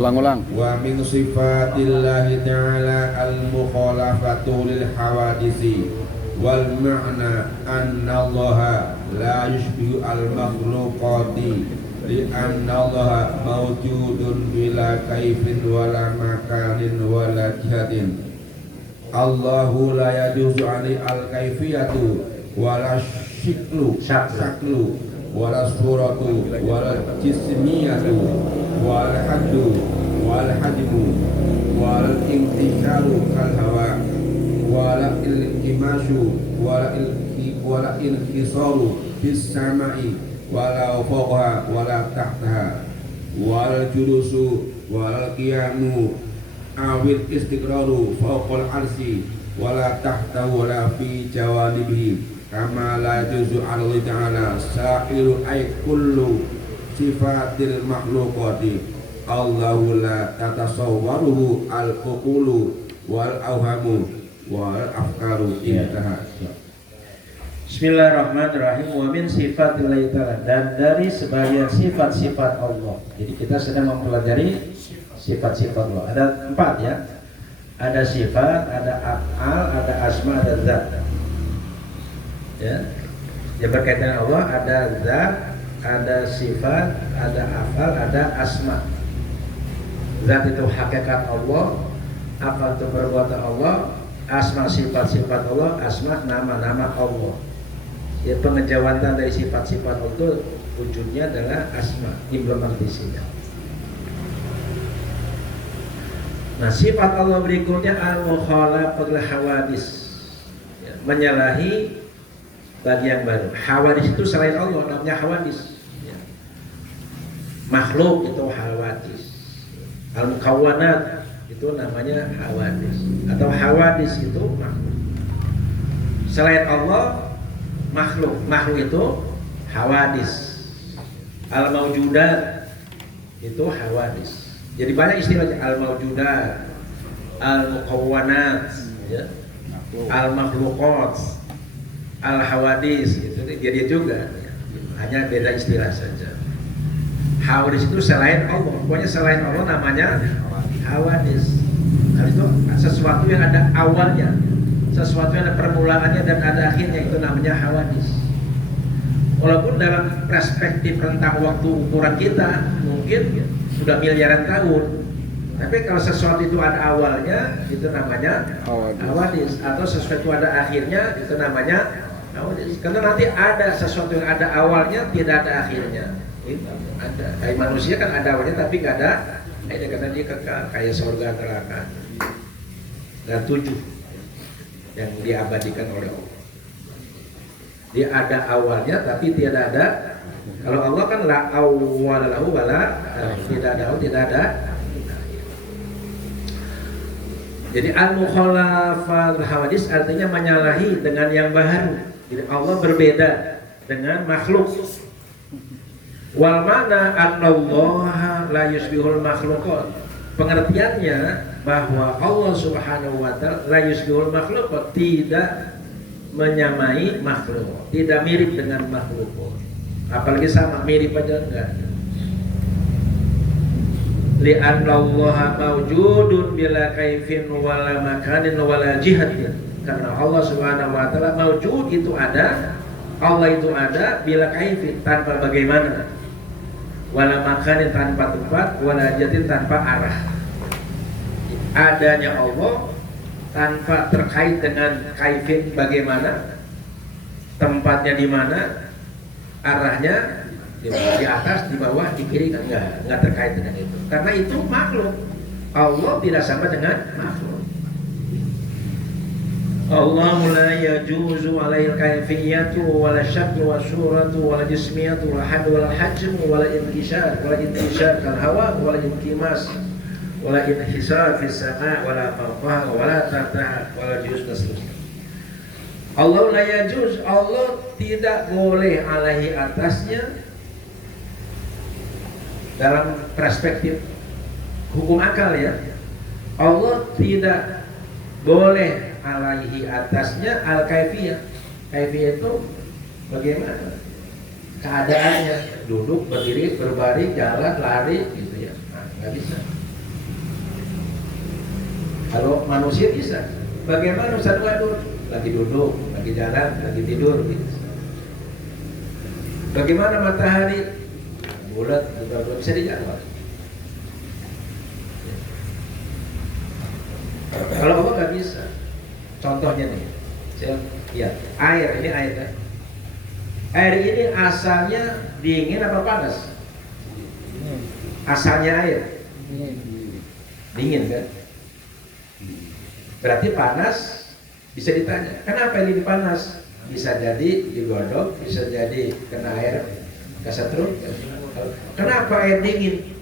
Ulang-ulang. Wa min sifatillahi ta'ala al-mukhalafatu lil hawadisi wal ma'na anna allaha la yushbihu al-makhluqati li anna allaha mawjudun bila kaifin wala makanin wala jihatin. Allahu la yajuzu ali al-kaifiyatu wala syaklu wala suratu wala jismiyatu wal haddu wal hajmu wal intisharu kal hawa wala ilkimashu wala inkisaru bis samai wala fawqaha wala tahtaha wal julusu wal qiyamu awil istiqraru fawqal arsi wala tahtahu wala fi jawanibihi kama la juzu Allah ta'ala sa'iru ay kullu sifatil makhluqati Allahu la tatasawwaruhu al-uqulu wal awhamu wal afkaru intaha. Bismillahirrahmanirrahim. Wa min sifatillahi ta'ala, dan dari sebagian sifat-sifat Allah. Jadi kita sedang mempelajari sifat-sifat Allah. Ada 4 ya. Ada sifat, ada af'al, ada asma, ada zat. Ya. Yang berkaitan dengan Allah ada zat, ada sifat, ada af'al, ada asma. Zat itu hakikat Allah, af'al itu perbuatan Allah, asma sifat-sifat Allah, asma nama-nama Allah. Ya, pengejauhan dari sifat-sifat Allah itu wujudnya adalah asma, implementasinya. Nah, sifat Allah berikutnya al-mukhalafat hawadis, ya, menyalahi bagi yang baru. Hawadis itu selain Allah namanya hawadis, ya. Makhluk itu hawadis. Al-mukawwanat itu namanya hawadis, atau hawadis itu makhluk. Selain Allah makhluk itu hawadis. Al-mawjudat itu hawadis. Jadi banyak istilahnya, al-mawjudat, al-mukawwanat, ya, al-makhluqat, al-hawadis, itu jadi juga, ya. Hanya beda istilah saja. Hawadis itu selain Allah, pokoknya selain Allah namanya hawadis. Nah, itu sesuatu yang ada awalnya, sesuatu yang ada permulaannya dan ada akhirnya, itu namanya hawadis. Walaupun dalam perspektif rentang waktu ukuran kita mungkin sudah miliaran tahun, tapi kalau sesuatu itu ada awalnya, itu namanya hawadis. Atau sesuatu ada akhirnya, itu namanya hawadis. Karena nanti ada sesuatu yang ada awalnya, tidak ada akhirnya. Itu ada. Kayak manusia kan ada awalnya tapi nggak ada akhirnya, karena dia kekal, kayak surga neraka. Dan 7 yang diabadikan oleh Allah. Dia ada awalnya tapi tidak ada. Kalau Allah kan la awwala lahu wala, tidak ada awal, tidak ada. Jadi al-mukhalafat hawadis artinya menyalahi dengan yang baru. Jadi Allah berbeda dengan makhluk. Wal mana annallaha la yusbihul makhluqat. Pengertiannya bahwa Allah Subhanahu wa taala la yusbihul makhluqat, tidak menyamai makhluk, tidak mirip dengan makhluk. Apalagi sama, mirip aja enggak. Li annallaha mawjudun bila kaifin wala makanin wala jihatin. Karena Allah Subhanahu wa taala mawjud itu ada, Allah itu ada bila kaifin tanpa bagaimana, wala makanin tanpa tempat, wala jihatin tanpa arah. Adanya Allah tanpa terkait dengan kaifin bagaimana, tempatnya di mana, arahnya di atas, di bawah, di kiri, enggak terkait dengan itu. Karena itu makhluk. Allah tidak sama dengan makhluk. Allahu la yajuzu alaihil kaifiyatu wala syaklu wa suratu wala jismiyatu wala haddu wala hajmu wala intishar kal hawa wala inkimas wala inhisar fis sama wala fawqaha wala tahtaha wala juz nasl. Allah la yajuz, Allah tidak boleh alaihi atasnya dalam perspektif hukum akal, ya. Allah tidak boleh alaihi atasnya al-kaifiyah. Kaifiyah itu bagaimana keadaannya, duduk, berdiri, berbaring, jalan, lari, gitu ya. Nah, nggak bisa. Kalau manusia bisa. Bagaimana Ustaz Wadur? Lagi duduk, lagi jalan, lagi tidur gitu. Bagaimana matahari? Bulat, juga bisa dijadwal. Kalau Allah nggak bisa. Contohnya nih, saya lihat air, ini air kan? Air ini asalnya dingin apa panas? Asalnya air dingin kan? Berarti panas. Bisa ditanya, kenapa ini panas? Bisa jadi digodok, bisa jadi kena air kesetrum. Kenapa air dingin?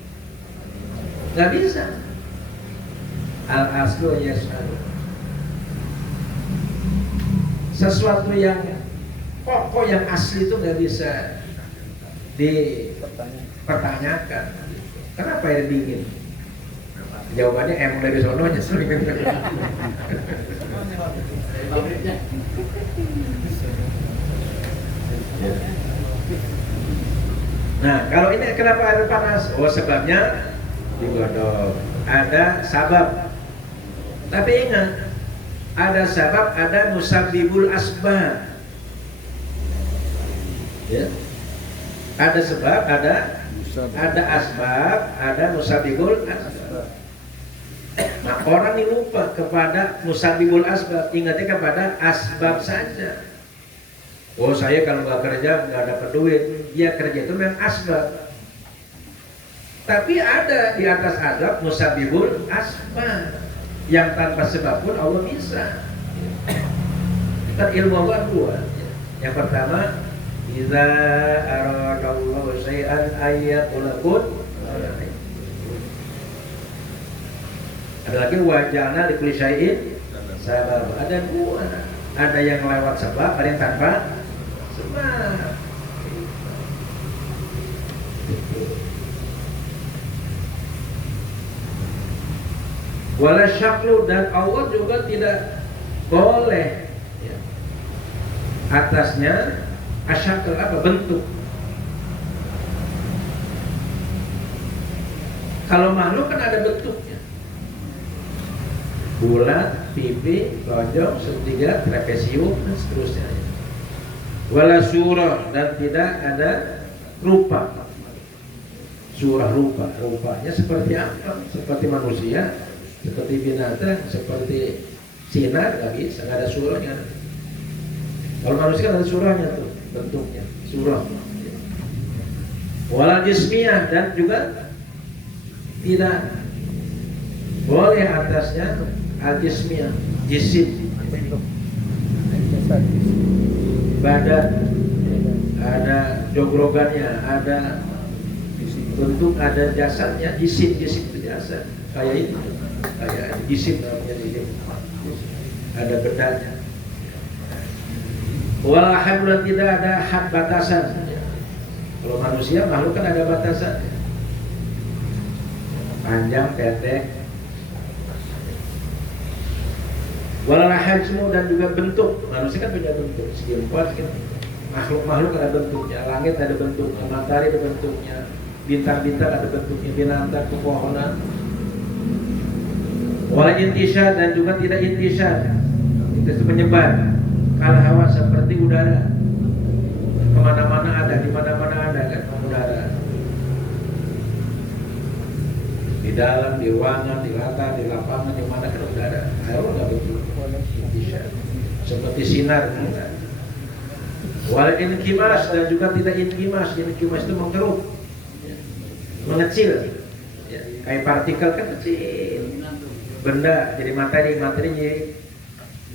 Nggak bisa. Al-aslu yas'alu. Sesuatu yang pokok yang asli itu nggak bisa dipertanyakan. Kenapa air dingin? Jawabannya emang dari sononya sering. Nah, kalau ini kenapa air panas? Oh, sebabnya digodok. Ada sabab. Tapi ingat, ada sabab, ada musabbibul asbab. Ya. Ada sebab, ada asbab, ada musabbibul asbab. Nah, orang ini lupa kepada musabbibul asbab, ingatnya kepada asbab saja. Oh, saya kalau nggak kerja nggak dapat duit. Dia kerja itu memang asbab. Tapi ada di atas asbab musabbibul asbab yang tanpa sebab pun Allah bisa. Kan ilmu Allah dua. Yang pertama, idza aradallahu syai'an ayyaqul kun. Ada lagi wajana di kulli syai'in sabab. Ada dua. Ada yang lewat sebab, ada yang tanpa sebab. Wala syaklu, dan Allah juga tidak boleh ya, atasnya asyakl, apa bentuk. Kalau makhluk kan ada bentuknya, bulat, pipi, lonjong, segitiga, trapesium, dan seterusnya. Wala surah, dan tidak ada rupa. Surah rupa, rupanya seperti apa? Seperti manusia, seperti binatang, seperti sinar, nggak bisa, nggak ada surahnya. Kalau manusia kan ada surahnya tuh, bentuknya, surah. Wala jismiyah, dan juga tidak boleh atasnya al-jismiyah, jisim, badan, ada jogrogannya, ada bentuk, ada jasadnya, jisim itu jasad, kayak ini, kayak jisim namanya, ada bedanya. Wala hadlan, tidak ada had, batasan. Kalau manusia makhluk kan ada batasan, panjang, pendek. Wala hajmu, dan juga bentuk. Manusia kan punya bentuk, segi empat kan. Makhluk ada bentuknya, langit ada bentuknya, matahari ada bentuknya, bintang-bintang ada bentuknya, binatang, pepohonan. Wala intisyar, dan juga tidak intisyar, itu menyebar. Kalau hawa seperti udara, kemana-mana ada, di mana-mana ada kan udara. Di dalam, di ruangan, di latar, di lapangan, di mana kan udara. Hawa nggak betul. Seperti sinar kan. Wal inkimas, dan juga tidak inkimas. Inkimas itu mengkerut, mengecil, ya, kayak partikel kan kecil. Benda jadi materi jadi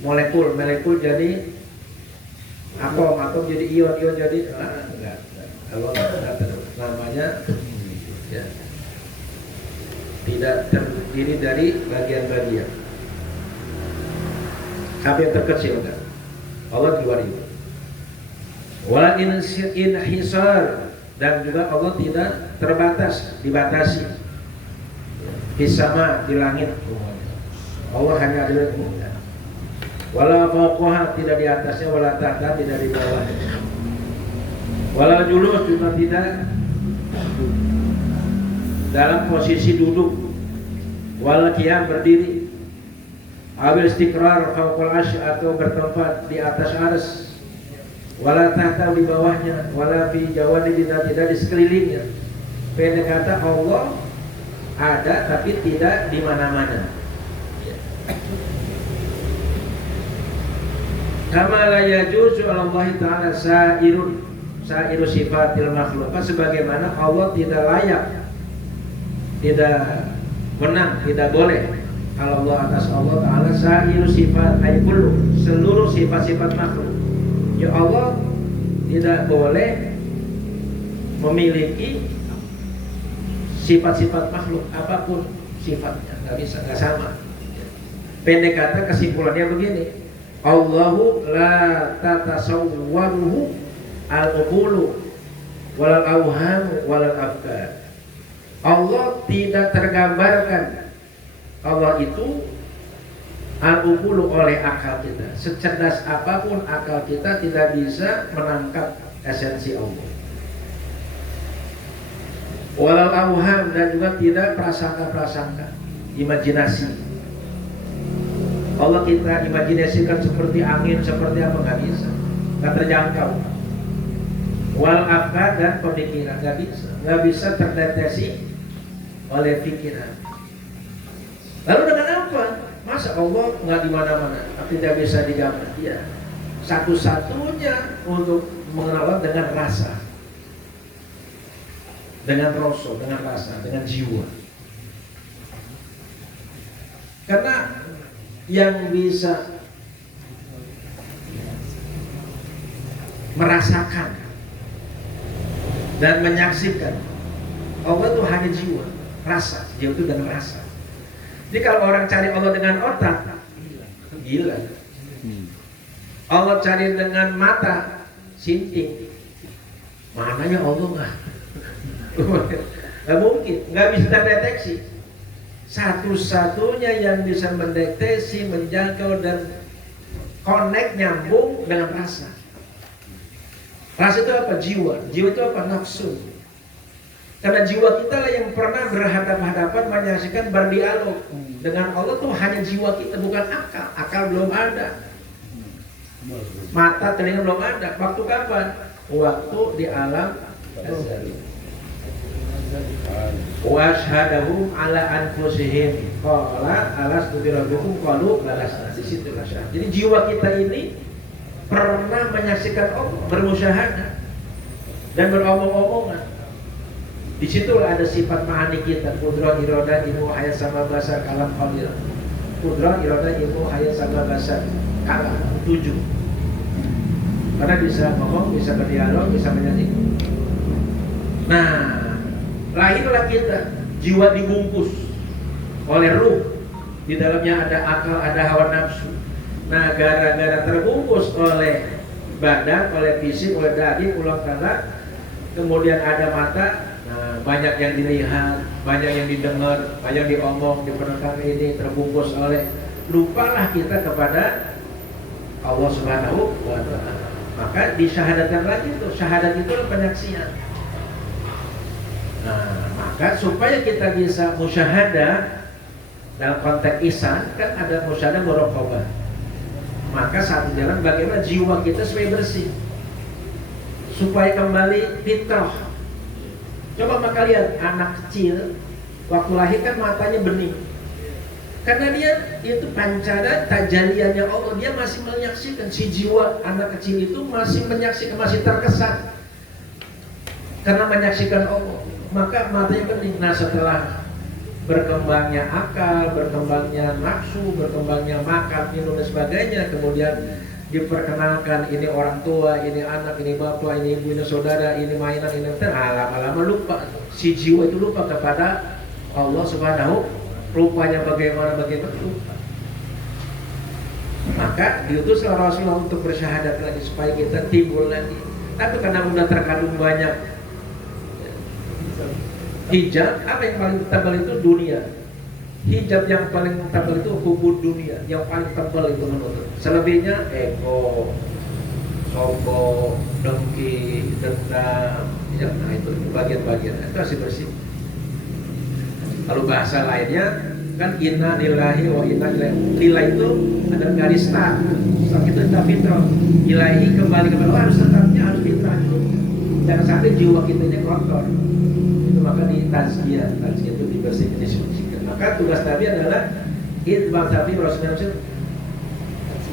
molekul jadi atom jadi ion jadi enggak. Kalau namanya ya, tidak terdiri dari bagian-bagian. Apa yang terkecil kan? Allah di luar itu. Wala inhisar, dan juga Allah tidak terbatas, dibatasi. Bisama, di langit. Allah hanya ada di bumi. Wala fawqaha, tidak di atasnya, wala tahta, tidak di bawahnya. Wala julus, juga tidak dalam posisi duduk. Wala qiyam, berdiri. Abil istiqrar fauqal arsy, atau bertempat di atas arsy, wala tahta, di bawahnya, wala fi jawani, tidak di sekelilingnya. Pendek kata, Allah ada tapi tidak di mana-mana. Kama la yajuzu 'ala Allah Ta'ala sa'iru sifatil makhluk, sebagaimana Allah tidak layak, tidak menang, tidak boleh kalau Allah atas Allah Ta'ala sa'iru sifat ay kullu, seluruh sifat-sifat makhluk. Ya Allah tidak boleh memiliki sifat-sifat makhluk apapun sifatnya, nggak bisa, nggak sama. Pendek kata, kesimpulannya begini: Allahu la tatasawwaruhu al-uqulu walal awham walal afkar. Allah tidak tergambarkan. Allah itu al-uqulu oleh akal kita. Secerdas apapun akal kita tidak bisa menangkap esensi Allah. Walal awham, dan juga tidak prasangka-prasangka, imajinasi. Allah kita imajinasikan seperti angin, seperti apa, nggak bisa, nggak terjangkau. Wal afkar, dan pemikiran, nggak bisa terdeteksi oleh pikiran. Lalu dengan apa? Masa Allah nggak di mana-mana, tidak bisa digambar? Dia satu-satunya untuk mengenal dengan rasa, dengan rasa, dengan rasa, dengan jiwa. Karena yang bisa merasakan dan menyaksikan Allah itu hanya jiwa, rasa. Jiwa itu dengan rasa. Jadi kalau orang cari Allah dengan otak, gila. Allah cari dengan mata, sinting. Mananya Allah nggak? Nggak mungkin, nggak bisa terdeteksi. Satu-satunya yang bisa mendeteksi, menjangkau, dan connect, nyambung dengan rasa. Rasa itu apa? Jiwa. Jiwa itu apa? Nafsu. Karena jiwa kita lah yang pernah berhadapan-hadapan, menyaksikan, berdialog dengan Allah tuh hanya jiwa kita, bukan akal. Akal belum ada. Mata, telinga belum ada. Waktu kapan? Waktu di alam azali. Wa asyhadahum ala anfusihim qala alastu bi rabbikum qalu balasna. Di situ syahadat. Jadi jiwa kita ini pernah menyaksikan Allah, bermusyahadah dan beromong-omongan. Di situ ada sifat mahani kita, qudrah, iradah, ilmu, hayat, sama basar, kalam, qadir. Qudrah, iradah, ilmu, hayat, sama basar, kalam, 7. Karena bisa ngomong, bisa berdialog, bisa menyanyi. Nah, lahirlah kita, jiwa dibungkus oleh ruh. Di dalamnya ada akal, ada hawa nafsu. Nah, gara-gara terbungkus oleh badan, oleh fisik, oleh daging, ulang tangan, kemudian ada mata. Nah, banyak yang dilihat, banyak yang didengar, banyak yang diomong, diperkenalkan, ini terbungkus oleh, lupalah kita kepada Allah Subhanahu wa Ta'ala. Maka disyahadatkan lagi itu, syahadat itu penyaksian. Nah, maka supaya kita bisa musyahadah dalam konteks ihsan, kan ada musyahadah muraqabah. Maka satu jalan bagaimana jiwa kita supaya bersih, supaya kembali fitrah. Coba maka lihat anak kecil waktu lahir kan matanya bening, karena dia itu pancara tajaliannya Allah, dia masih menyaksikan. Si jiwa anak kecil itu masih menyaksikan, masih terkesan karena menyaksikan Allah, maka matanya bening. Nah, setelah berkembangnya akal, berkembangnya nafsu, berkembangnya makan, minum dan sebagainya, kemudian diperkenalkan ini orang tua, ini anak, ini bapak, ini ibu, ini saudara, ini mainan, ini lama-lama lupa. Si jiwa itu lupa kepada Allah Subhanahu. Rupanya bagaimana lupa. Maka diutuslah Rasulullah untuk bersyahadat lagi supaya kita timbul lagi. Tapi karena sudah terkandung banyak hijab, apa yang paling tebal itu dunia. Hijab yang paling tebal itu hubud dunia, yang paling tebal itu menutup. Selebihnya ego, sombong, dengki, dendam, ya, nah itu bagian-bagian itu masih bersih. Kalau bahasa lainnya kan inna lillahi wa inna ilaihi. Lillah itu ada garis start. Start itu kita fitrah. Ilahi kembali kepada Allah, harus tetapnya harus fitrah itu. Jangan sampai jiwa kita nya kotor. Itu maka di tazkiyah itu dibersihkan, disucikan. Maka tugas Nabi adalah itbang Nabi Rasulullah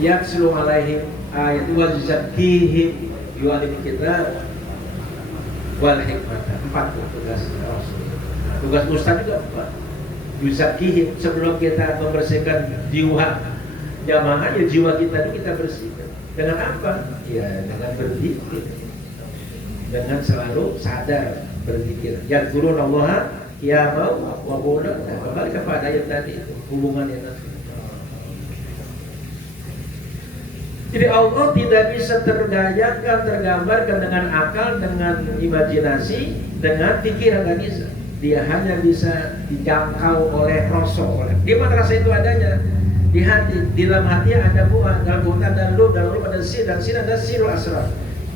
yaksulu alaihim ayat wa yuzakkihim yu'alim kitab wal hikmah. 4 tugas Rasul. Tugas Ustaz juga 4. Yuzakkihim, sebelum kita membersihkan jiwa jamaah, ya jiwa kita itu kita bersihkan. Dengan apa? Ya dengan berzikir. Dengan selalu sadar berzikir. Yadkurun Allah ya mau wa qula. Kembali kepada ayat tadi itu, hubungannya nanti. Jadi Allah tidak bisa terbayangkan, tergambarkan dengan akal, dengan imajinasi, dengan pikiran, nggak bisa. Dia hanya bisa dijangkau oleh rasa. Di mana rasa itu adanya? Di hati. Di dalam hati ada buah, dalam buah ada lu, dalam lu ada sir, dan sir ada sirul asrar.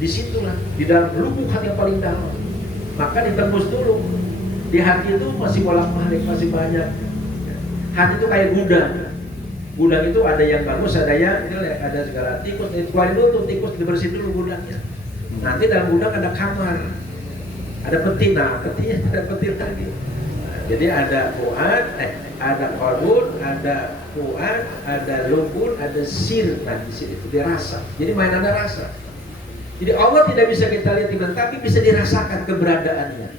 Disitulah, di dalam lubuk hati yang paling dalam. Maka ditembus dulu. Di hati itu masih bolak-balik, masih banyak. Hati itu kayak gudang. Gudang itu ada yang bagus, ada yang jelek, ada segala tikus. Keluarin dulu tuh tikus, dibersihin dulu gudangnya. Nanti dalam gudang ada kamar, ada peti, nah petinya ada peti lagi. Nah, jadi ada fuad, ada qalbun, ada fuad, ada lubun, ada sir. Nah di sini itu dirasa. Jadi main ada rasa. Jadi Allah tidak bisa kita lihat, tapi bisa dirasakan keberadaannya.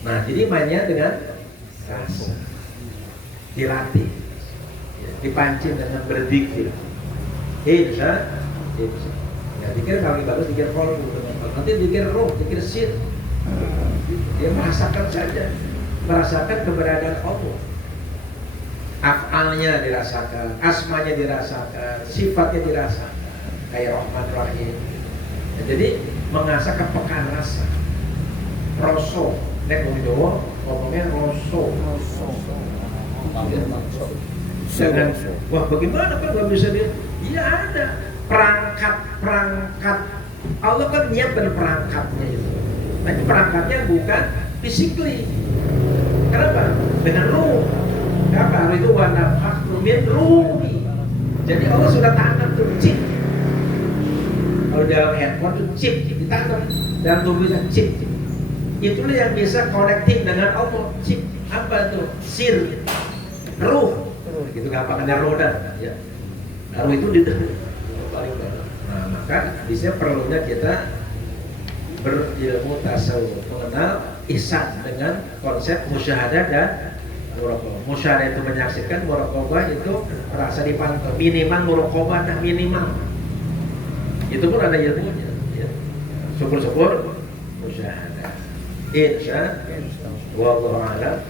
Nah jadi mainnya dengan rasa, dilatih, dipancing dengan berzikir. Insya. Ya, pikir kalau bagus pikir kolbu, nanti pikir roh, pikir sir. Dia merasakan saja, merasakan keberadaan Allah. Af'alnya dirasakan, asmanya dirasakan, sifatnya dirasakan. Kayak Rahman Rahim. Ya, jadi mengasah kepekaan rasa. Roso, nek wong Jawa ngomongnya roso. Jangan, wah bagaimana kan nggak bisa dia? Iya ada perangkat. Allah kan nyiapkan perangkatnya itu. Nah itu perangkatnya bukan physically. Kenapa? Dengan ruh. Kenapa? Itu warna min ruhi. Jadi Allah sudah tanam tuh chip. Kalau dalam handphone itu chip ditanam, dalam tubuhnya chip. Itulah yang bisa connecting dengan Allah. Chip apa tuh? Sir, ruh. Gitu gampangannya roda. Ya. Ruh itu di paling dalam. Nah maka bisa perlunya kita berilmu tasawuf, mengenal ihsan dengan konsep musyahadah dan muraqabah. Musyahadah itu menyaksikan, muraqabah itu rasa dipantau. Minimal muraqabah, nah minimal. Itu pun ada ilmunya, ya. Syukur-syukur musyahadah. Insya wallahu a'lam.